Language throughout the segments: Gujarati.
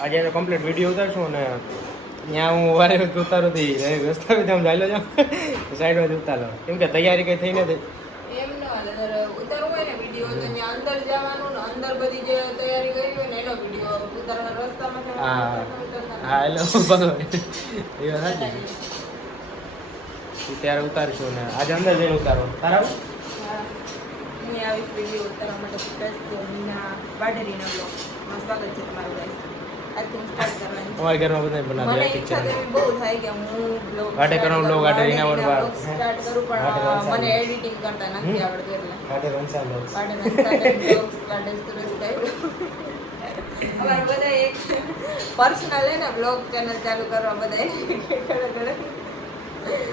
આજે એનો કમ્પ્લીટ વીડિયો ઉતારશું અને ત્યાં હું વારે વખત ઉતારું હતી રસ્તા બી ચાલ્યો જાઉં. સાઈડમાં ઉતારો કેમ કે તૈયારી કઈ થઈ નથી. જે તૈયારી ઉતારીશું ને આજે અંદર જઈને ઉતારો તારા? હું. આવીશ વીડિયો ઉતારવા માટે પ્લસ બ્લોગમાં સ્વાગત છે તમારું guys. હું start કરવાની છું. અમારા ઘરમાં બધા બનાવે તો બહુ થાય કે હું બ્લોગ આટે start બ્લોગ કરું, રીના વાટેરીના સ્ટાર્ટ કરું પણ મને એડિટિંગ કરતા નથી આવડતું એટલે. માટે રણછાડ લો. વાટેરના બ્લોગ્સ કાઢે સુરેશ ટાઈપ અમારે બધા એક પર્સનલ હે ને બ્લોગ ચેનલ ચાલુ કરવા બધા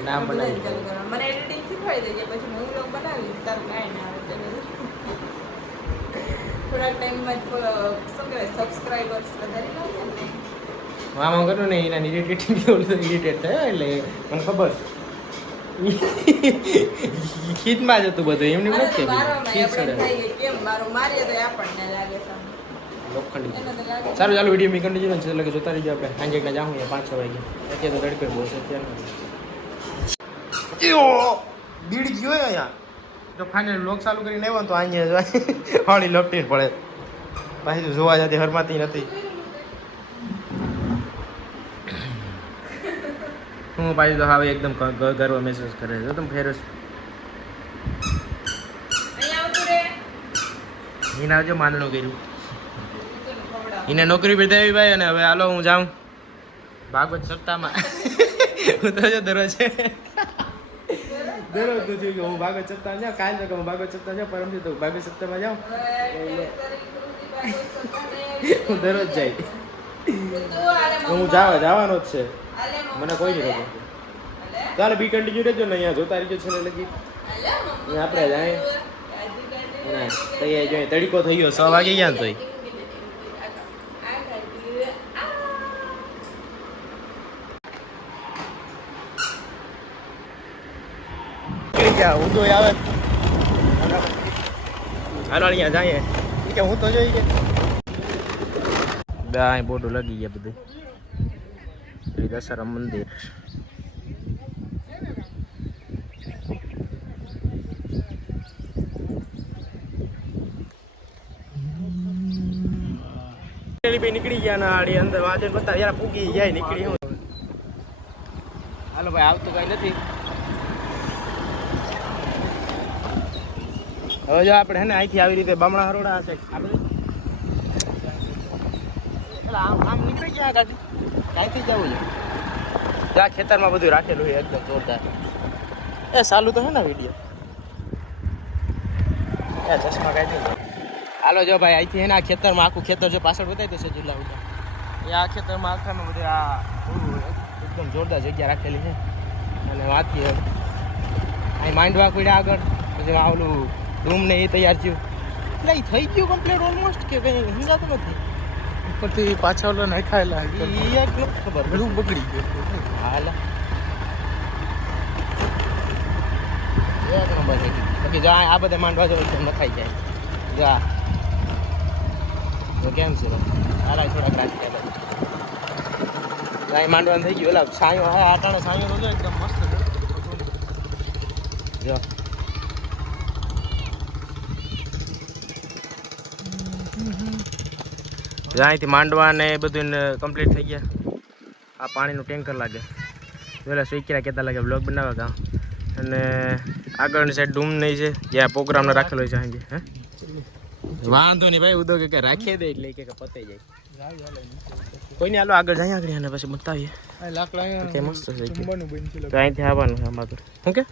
નામ બનાવી ચાલુ કરવા. મને એડિટિંગ શીખવાડી દેજે પછી હું બ્લોગ બનાવીશ તારું કાંઈ ના આવે થોડા ટાઈમમાં શું કહેવાય સબસ્ક્રાઈબર્સ વધારી લાવીએ ને આમ આમ કરું ને એના ઇરિટેટિંગ ઇરિટેટ થાય એટલે મને ખબર ખીચમાં જ હતું બધું એમને અરે નથી તો મારોમાં ખીચ આપણે ચડે થાય કે સારું ચાલો વીડિયો મી કન્ટિન્યુ છે એટલે કે જોતા રહીજો આપણે. સાંજે એકના જાઉં પાંચ છ વાગે. અત્યારે તો તડકો બહુ છે અત્યારે બીડ ગયો અહીંયા. જો ફાઇનલ લોક ચાલુ કરીને આવ્યો ને તો અહીંયા વાળી લપટી પડે. પાછી જોવા જતી હરમાતી નથી. હું પાછી તો હવે એકદમ ગર્વ મહેસૂસ કરે છે. તમે ફેરસ એને આવજો માંદણું કર્યું. એને નોકરી બતાવી ભાઈ અને હવે હાલો હું જાઉં. ભાગવત સપ્તાહમાં. હું તો જો દરરોજ. દરરોજ તો થયું કે હું ભાગવત સપ્તાહ જાઉં કાલ તો હું ભાગવત સપ્તાહ જાઉં પરમથી તો ભાગવત સપ્તાહમાં જાઉં. હું દરરોજ જાય. હું જાવા જવાનો જ છે. મને કોઈ નહીં રોકે ચાલો બી કન્ટિન્યુ રહેજો ને અહીંયા જોતા રહીજો છે ને લગી આપણે જાય તૈયાર જોઈએ તડીકો થઈ ગયો સવા વાગે ગયા તોય. હું તો આવે. હાલો અહીંયા જાય કે હું તો જોઈ ગયા. બે અહીં બોર્ડો લગી ગયા બધું. શ્રી દશહરા મંદિર. નીકળી ગયા ના આડી અંદર વાંચે બતા યાર પૂગી જાય નીકળી હું. હાલો ભાઈ આવતું કઈ નથી. હવે જો આપણે હે ને અહીંથી આવી રીતે બમણા હરોડા હશે. આપણે આમ આમ નીકળી ગયા ગાડી કાંઈથી જવું છે. ત્યાં ખેતરમાં બધું રાખેલું છે એકદમ જોરદાર. એ સાલું તો હે ને વીડિયો એ ચશ્મા કાઢી હાલો જો ભાઈ, અહીંથી આ ખેતરમાં આખું ખેતર જો પાછળ બતાવી દેશે જિલ્લા ઉડા એ આ ખેતરમાં આખામાં બધું આ એકદમ જોરદાર જગ્યા રાખેલી છે. અને વાંચીએ અહીં માંડવા પડ્યા આગળ. પછી આ ઓલું રૂમ ને એ તૈયાર થયું. એટલે થઈ ગયું કમ્પ્લીટ ઓલમોસ્ટ કે કંઈ સમજાતું નથી? ઉપરથી પાછા ઓલા નાખાયેલા ખબર બધું બગડી ગયું હાલ. બાકી જો આ બધા માંડવા જો એકદમ નખાઈ જાય. જો આ. જો કેમ છે? હાલા થોડાક રાખી અહીં માંડવાનું થઈ ગયું. એટલે સાયો હા આટાણે સાયો તો એકદમ મસ્ત છે. જો જો. અહીંથી માંડવા ને એ બધું કમ્પ્લીટ થઈ ગયા. આ પાણીનું ટેન્કર લાગે. પેલા સ્વીકરા કહેતા લાગે બ્લોગ બનાવવા ગામ અને આગળની સાઈડ ડૂમ નહીં છે જ્યાં પ્રોગ્રામ રાખેલો છે સાંજે હે? વાંધો નહીં ભાઈ ઉદો કે રાખીએ દે એટલે કે પતાઈ જાય. કોઈ નહીં હાલો આગળ જાય આગળ અને પછી બતાવીએ. લાકડા મસ્ત કે તો અહીંથી આવવાનું છે તો. શું કે?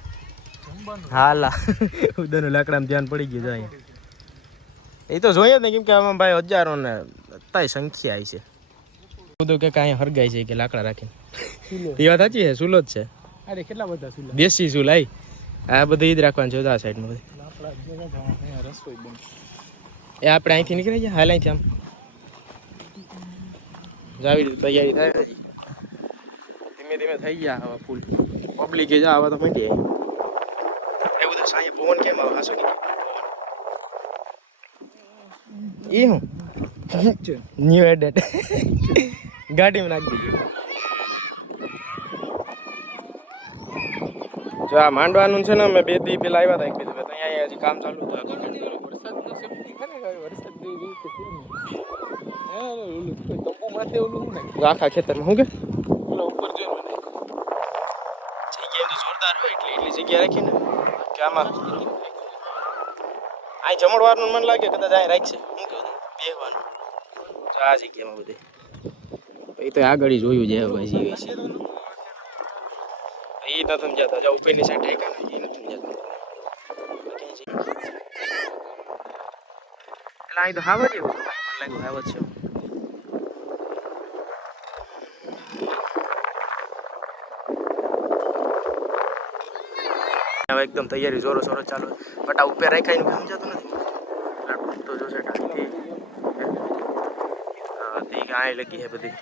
હાલા. લાકડામાં ધ્યાન પડી ગયું છે એ તો જોઈએ જ ને કેમ કે આમાં ભાઈ હજારો ને અત્યારે સંખ્યા આવી છે બધું કે કાંઈ હરગાય છે કે લાકડા રાખીને એ વાત સાચી છે સુલો જ છે અરે કેટલા બધા સુલા દેશી લાઈ આ બધું ઈદ રાખવાનું છે આ સાઈડમાં બધી એ આપણે અહીંથી નીકળી જાય હાલ અહીંથી આમ જાવી આવી રીતે તૈયારી થાય ધીમે ધીમે થઈ ગયા હવે ફૂલ પબ્લિક જા આવા તો માંડી એવું તો સાંજે પવન કેમ આવે હાસો કે એ હું ન્યુ એડેડ ગાડીમાં નાખી દીધું. જો આ માંડવાનું છે ને અમે બે દી પેલા આવ્યા હતા એક કે અહીંયા હજી કામ ચાલુ હતું. આખા ખેતરમાં શું કે? ઉપર જોઈને જોરદાર હોય એટલે એટલી જગ્યા રાખીને કે આમાં અહીં જમણવારનું મન લાગે કદાચ અહીં રાખશે. શું આ જગ્યામાં બધે. એ તો આગળ જોયું છે પછી એ નથી સમજાતા જો ઉપરની સાઈડ ઠેકા ને એ નથી સમજાતા એટલે અહીં તો એવું મને લાગ્યું હાવજ છે. હવે એકદમ તૈયારી જોરો જોરો ચાલુ બટ આ ઉપર રાખાઈને સમજાતું નથી. તો જોશે ટાંકી હા તે ગાય લગી હે બધી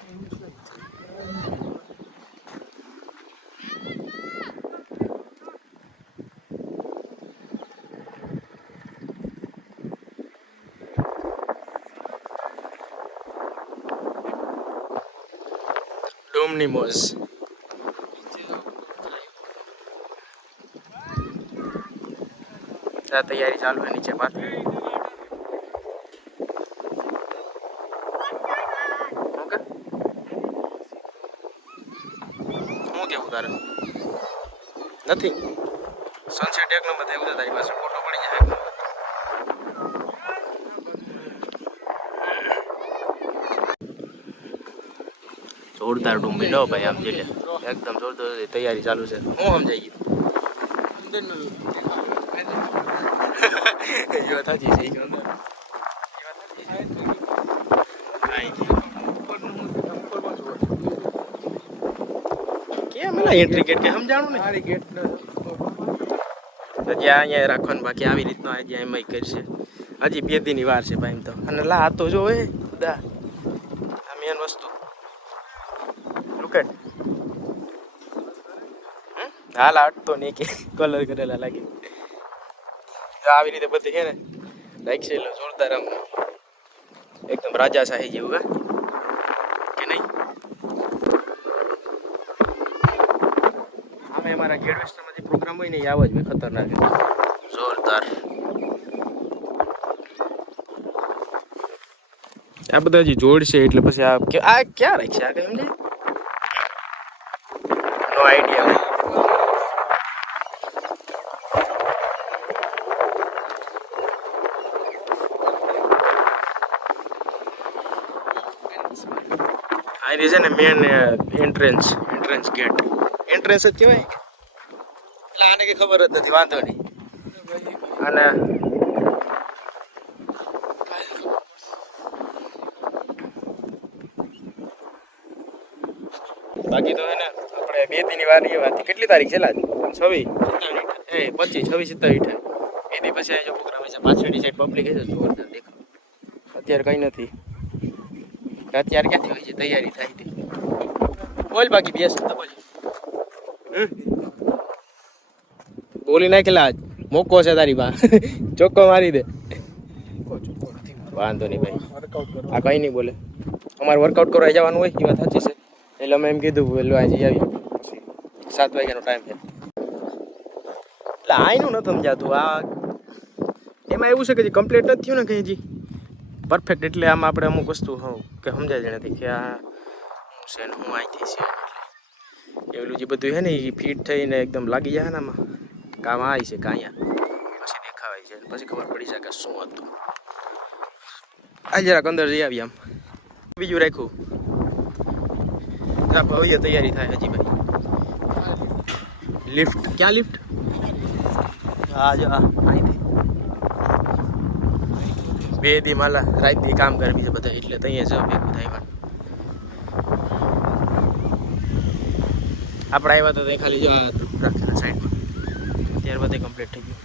ડોમની મોઝ આ તૈયારી ચાલુ છે નીચે પાછળ ઓકે હું કેવું તારે નથી. સનસેટ એક નંબર થયું છે તારી પાસે ફોટો પડી જાય. જોરદાર ડુંગળી. લો ભાઈ આમ જીલે એકદમ જોરદાર તૈયારી ચાલુ છે. હું સમજાઈ ગયું? સાચી છે એ વાત ઉપરનું હું ઉપરમાં જોવા. એન્ટ્રી ગેટ કે સમજાણું ને મારી ગેટ તો જ્યાં અહીંયા રાખવાનું બાકી આવી રીતનો આ જ્યાં એમાં કરશે હજી બે દીની વાર છે ભાઈ એમ તો. અને લા આ તો જો એ દા આ મેન વસ્તુ. લુકેટ હાલ તો નહીં કે કલર કરેલા લાગે. આવી રીતે બધી છે ને છે એટલે જોરદાર આમ. એકદમ રાજાશાહી જેવું હા કે નહીં આમે અમારા ગેડ વેસ્ટમાં પ્રોગ્રામ હોય ને એ આવા જ હોય ખતરનાક. જોરદાર. આ બધા હજી જોડ છે એટલે પછી આ આ ક્યાં રાખશે આ કઈ નો આઈડિયા આ રહી છે ને main entrance entrance gate entrance જ કહેવાય. એટલે આને કઈ ખબર જ નથી વાંધો નહીં. અને બાકી તો એને આપણે બે દિનની વાર એ વાત. કેટલી તારીખ છે લાજ છવ્વીસ? સત્તાવીસ એ પચીસ છવ્વીસ સત્તાવીસ બે દી પછી જો પ્રોગ્રામ છે પાછળની સાઈડ પબ્લિક છે જોરદાર દેખાવ. અત્યારે કંઈ નથી. અત્યારે ક્યાંથી હોય છે? તૈયારી થાય બોલ બાકી બે શબ્દ બોલ. બોલી નાખેલા આજ. મોકો છે તારી પા. ચોખ્ખો મારી દે. વાંધો નહીં ભાઈ. આ કંઈ નહીં બોલે. અમારે વર્કઆઉટ કરવા જવાનું હોય એ વાત સાચી છે. એટલે અમે એમ કીધું વહેલું આજે આવી. સાત વાગ્યાનો ટાઈમ છે. એટલે આયનું નથી સમજાતું. આ એમાં એવું છે કે જે કમ્પ્લીટ નથી થયું ને કંઈ હજી? પરફેક્ટ એટલે આમ આપણે અમુક વસ્તુ હોઉં કે સમજાય જ નથી કે આ છે ને હું અહીંથી છે. એલું જે બધું છે ને એ ફિટ થઈને એકદમ લાગી જાય ને આમાં. કામ આવી છે કે અહીંયા? પછી દેખાવાય છે. પછી ખબર પડી જાય કે શું હતું. આ જરાક અંદર જઈ આવી આમ. બીજું રાખ્યું. આ ભવ્ય તૈયારી થાય હજી ભાઈ. લિફ્ટ. ક્યાં લિફ્ટ? હા, જો આ અહીંથી. બે દી માલા રાત દી કામ કરવી છે બધા. એટલે ત્યાં જવા ભેગું થાય પણ આપણે આવ્યા તો ત્યાં ખાલી જવા રાખેલા સાઈડમાં ત્યારબાદ એ કમ્પ્લીટ થઈ ગયું.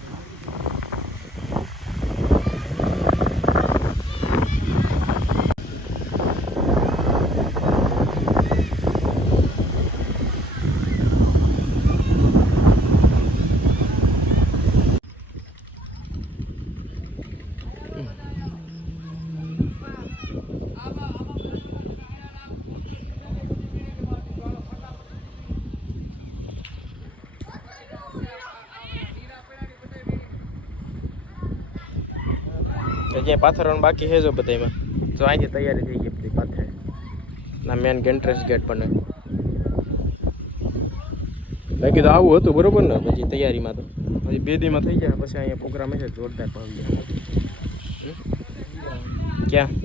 કે જ્યાં પાથરવાનું બાકી છે જો બધામાં તો અહીંથી તૈયારી થઈ ગઈ બધી પાથરે ના મેન એન્ટ્રન્સ ગેટ પણ બાકી તો આવું હતું બરોબર ને? પછી તૈયારીમાં તો. પછી બે દીમાં થઈ ગયા પછી અહીંયા પ્રોગ્રામ છે જોરદાર ભાવી. ક્યાં?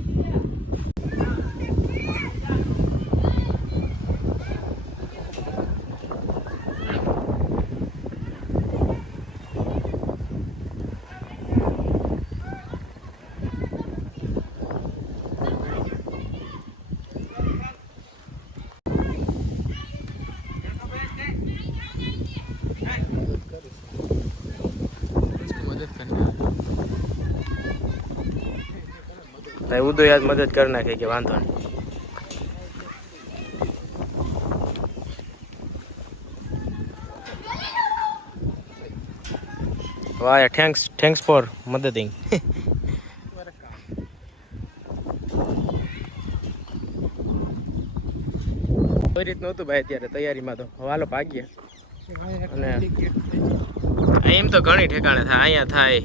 ભાઈ ઉદો યાદ મદદ કરી નાખે કે વાંધો નહીં. વાય થેન્ક્સ થેન્ક્સ ફોર મદદિંગ. કોઈ રીતનું હતું ભાઈ અત્યારે તૈયારીમાં તો. હવાલો ભાગ્યા અને એમ તો ઘણી ઠેકાણે થાય, અહીંયા થાય,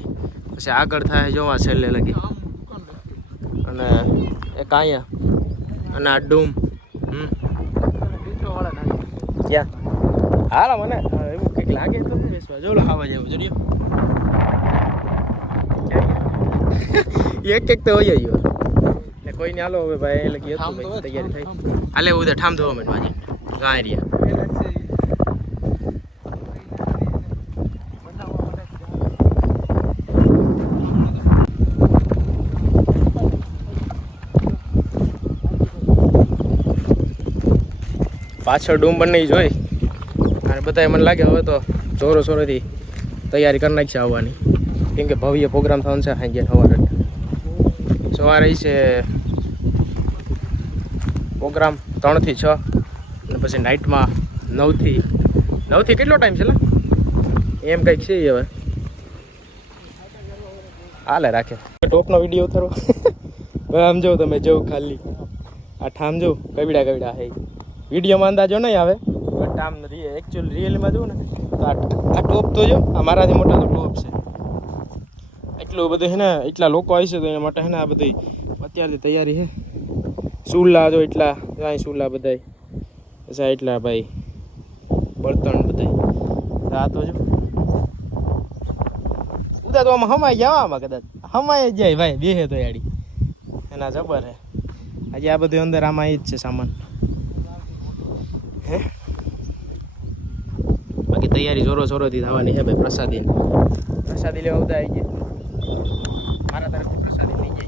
પછી આગળ થાય, જોવા છેલ્લે લગી. અને એક અહીંયા અને આ ડૂમ. હમ. ક્યાં? હાલો મને. એવું કંઈક લાગે તો બેસવા. જો ખાવા જેવું જોડ્યો એક એક તો હોય ગયો એટલે કોઈ ને હાલો હવે ભાઈ એટલે ભાઈ તૈયારી થઈ. હાલે ઉધર ઠામ ધોવા મને ગાય રહ્યા. પાછળ ડૂમ બંને જોઈ. અને બધાએ મને લાગે હવે તો જોરો જોરોથી તૈયારી કરી નાખશે આવવાની. કેમ કે ભવ્ય પ્રોગ્રામ થવાનો છે સાંજે સવારે. સવારે છે પ્રોગ્રામ ત્રણથી છ. અને પછી નાઇટમાં નવથી નવથી કેટલો ટાઈમ છે એમ કંઈક છે હવે. હાલે રાખે. ટોપનો વીડિયો ઉતારો. આમ જો તમે જવું ખાલી. આ ઠામ જો કબીડા કબીડા હે. વિડીયોમાં અંદાજો નહીં આવે. બટ આમ એકચ્યુઅલ રિયલમાં જોઉં ને, તો આ ટોપ તો જો, આ મારાથી મોટા તો ટોપ છે. એટલું બધું છે ને, એટલા લોકો આવી છે તો એના માટે હે ને આ બધી અત્યારથી તૈયારી છે સુલા જો એટલા અહીં સુલા બધાય. પછી એટલા ભાઈ, બળતણ બધાય. આ તો જો. ઉદા તો આમાં હમાઈ જાવ આમાં કદાચ. હમાઈ જ જાય ભાઈ બે તો યાડી એના જબર હે. આજે આ બધું અંદર આમાં એ જ છે સામાન. હે? બાકી તૈયારી જોરો જોરોથી થવાની છે ભાઈ પ્રસાદી. પ્રસાદી લેવા બધા આવી ગયા. મારા તરફથી પ્રસાદી લઈ જાય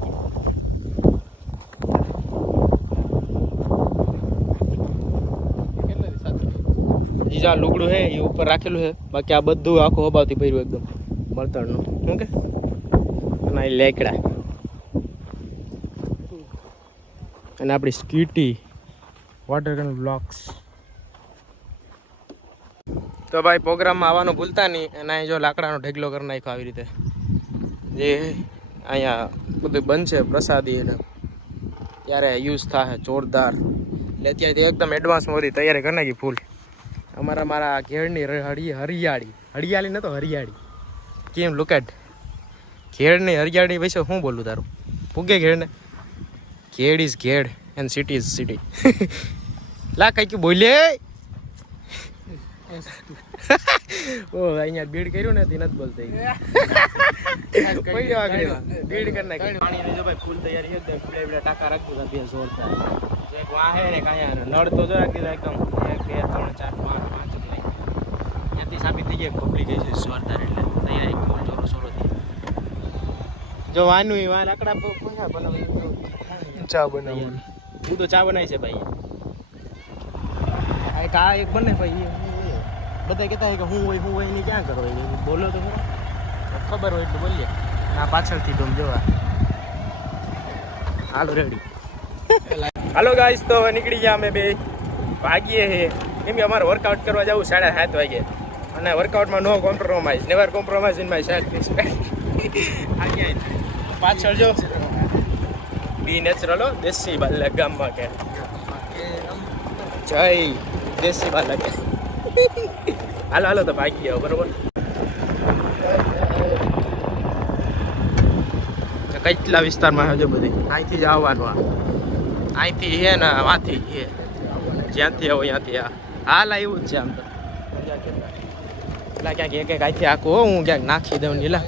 જીજા લુગડું છે એ ઉપર રાખેલું છે. બાકી આ બધું આખું હબાવથી ભર્યું એકદમ બળતણનું. શું કે? અને એ લેકડા. અને આપણી સ્કીટી વોટર ગન બ્લોક્સ તો ભાઈ પ્રોગ્રામમાં આવવાનું ભૂલતા નહીં. અને અહીં જો લાકડાનો ઢેગલો કરી નાખ્યો આવી રીતે. જે અહીંયા બધું બનશે પ્રસાદી એટલે ત્યારે યુઝ થાય જોરદાર. એટલે અત્યારથી એકદમ એડવાન્સમાં બધી તૈયારી કરી નાખી ફૂલ અમારા મારા ઘેરની હરિયાળી. હરિયાળી તો હરિયાળી. કેમ લુકેટ ઘેરની હરિયાળી વિશે શું બોલું તારું? પૂગે ઘેરને. Ghed is Ghed and city is city લા, કઈ બોલે? ઓ અહીંયા બીડ કર્યું ને તે નથી બોલતી જવા આગળ. બીડ કરી નાખી. પાણીની જો ભાઈ ફૂલ તૈયારી છે બે બે બીડા ટાંકા રાખતું હતા બે જોરદાર એક વાહે ને કાંઈ નળ તો જો રાખી એકદમ. એક બે ત્રણ ચાર પાંચ પાંચ જ લઈ. ત્યાંથી સાબિત થઈ ગયા પબ્લિક ગઈ છે જોરદાર એટલે. તૈયારી ફૂલ જોરો સોરોથી જો વાનું વા લાકડા પૂછા બનાવી. ચા બનાવું. હું તો ચા બનાવી છે ભાઈ. આ કા આ એક બને ભાઈ. બધા કહેતા કે હું હોય હું હોય એની ક્યાં કરો એ બોલો તો ખબર હોય એટલું બોલીએ. ના પાછળથી ડોમ જોવા. હાલો રેડી. હાલો ગાઈસ તો નીકળી ગયા અમે બે. ભાગીએ હે. કેમ કે અમારે વર્કઆઉટ કરવા જવું સાડા સાત વાગે. અને વર્કઆઉટમાં no compromise never compromise in my self respect પાછળ જો. બી નેચરલ દેશી બાલા ગામમાં કે. જય. દેશી બાલક હાલો હાલો તો ભાગી આવો બરોબર? કેટલા વિસ્તારમાં હજુ બધી? અહીંથી જ આવવાનું અહીંથી છે ને આથી છે. જ્યાંથી આવો ત્યાંથી આ. હાલ આવ્યું જ છે આમ તો. પેલા ક્યાંક એક એક અહીંથી આખું હું ક્યાંક નાખી દઉં નીલા